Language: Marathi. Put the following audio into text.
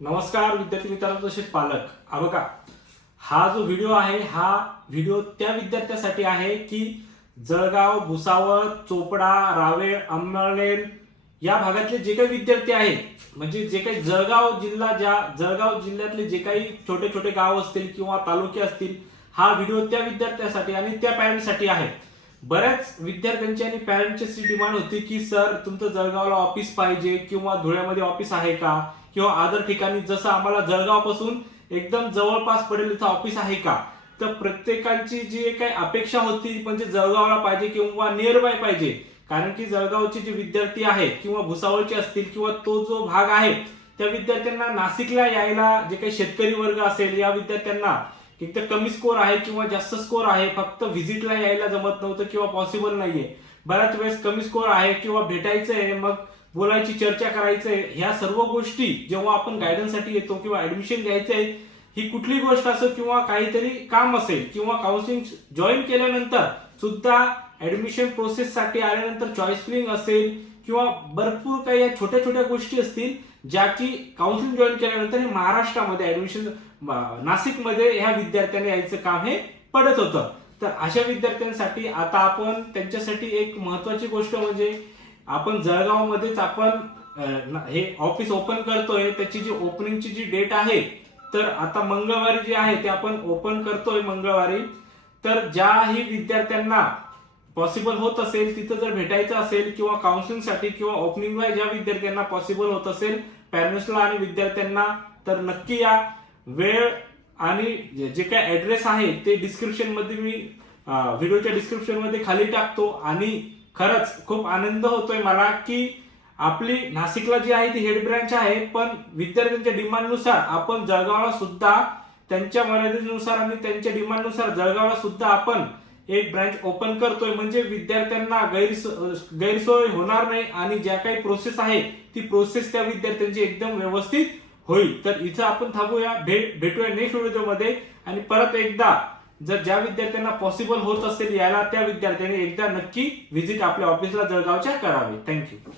नमस्कार विद्यार्थी मित्रांनो, तसेच पालक. बघा, हा जो व्हिडिओ आहे हा व्हिडिओ त्या विद्यार्थ्यासाठी आहे की जळगाव, भुसावळ, चोपडा, रावेर, अंमळनेर या भागातले जे काही विद्यार्थी आहेत, म्हणजे जे काही जळगाव जिल्ह्यातले जे काही छोटे छोटे गाव असतील किंवा तालुके असतील, हा व्हिडिओ त्या विद्यार्थ्यासाठी आणि त्या पॅरेंट्ससाठी आहे. बऱ्याच विद्यार्थ्यांची आणि पॅरेंट्सची अशी डिमांड होती की सर, तुमचं जळगावला ऑफिस पाहिजे किंवा धुळ्यामध्ये ऑफिस आहे का, किंवा अदर ठिकाणी जसं आम्हाला जळगावपासून एकदम जवळपास पडेल इथं ऑफिस आहे का. तर प्रत्येकाची जी काही अपेक्षा होती म्हणजे जळगावला पाहिजे किंवा नियर बाय पाहिजे, कारण की जळगावचे जे विद्यार्थी आहेत किंवा भुसावळचे असतील किंवा तो जो भाग आहे त्या विद्यार्थ्यांना नाशिकला यायला, जे काही शेतकरी वर्ग असेल या विद्यार्थ्यांना एक तर कमी स्कोर आहे किंवा जास्त स्कोर आहे, फक्त व्हिजिटला यायला जमत नव्हतं किंवा पॉसिबल नाहीये. बऱ्याच वेळेस कमी स्कोर आहे किंवा भेटायचंय, मग बोलायची, चर्चा करायचंय, ह्या सर्व गोष्टी जेव्हा आपण गायडन्ससाठी येतो किंवा ऍडमिशन घ्यायचंय, ही कुठली गोष्ट असेल किंवा काहीतरी काम असेल किंवा काउन्सिलिंग जॉईन केल्यानंतर सुद्धा ऍडमिशन प्रोसेससाठी आल्यानंतर चॉईस फिलिंग असेल किंवा भरपूर काही या छोट्या छोट्या गोष्टी असतील ज्या की काउन्सिलिंग जॉईन केल्यानंतर हे महाराष्ट्रामध्ये ऍडमिशन नाशिकमध्ये ह्या विद्यार्थ्यांनी यायचं काम हे पडत होतं. तर अशा विद्यार्थ्यांसाठी आता आपण त्यांच्यासाठी एक महत्वाची गोष्ट म्हणजे आपण जळगावमध्येच आपण हे ऑफिस ओपन करतोय. त्याची जी ओपनिंगची जी डेट आहे, तर आता मंगळवारी जी आहे ते आपण ओपन करतोय मंगळवारी. तर ज्याही विद्यार्थ्यांना पॉसिबल होत असेल, तिथं जर भेटायचं असेल किंवा काउन्सिलिंगसाठी किंवा ओपनिंगला ज्या विद्यार्थ्यांना पॉसिबल होत असेल, पॅरेंट्सला आणि विद्यार्थ्यांना, तर नक्की या. वेळ आणि जे काही ऍड्रेस आहे ते डिस्क्रिप्शन मध्ये मी व्हिडिओच्या डिस्क्रिप्शन मध्ये खाली टाकतो. आणि खरंच खूप आनंद होतोय मला की आपली नाशिकला जी आहे ती हेड ब्रांच आहे, पण विद्यार्थ्यांच्या डिमांडनुसार आपण जळगावला सुद्धा त्यांच्या मर्यादेनुसार आणि त्यांच्या डिमांडनुसार जळगावला सुद्धा आपण एक ब्रांच ओपन करतोय. म्हणजे विद्यार्थ्यांना गैरसोय होणार नाही आणि ज्या काही प्रोसेस आहे ती प्रोसेस त्या विद्यार्थ्यांची एकदम व्यवस्थित होईल. तर इथं आपण थांबूया, भेटूया नेक्स्ट व्हिडिओमध्ये. आणि परत एकदा, जर ज्या विद्यार्थ्यांना पॉसिबल होत असेल यायला, त्या विद्यार्थ्यांनी एकदा नक्की व्हिजिट आपल्या ऑफिसला जळगावच्या करावी. थँक्यू.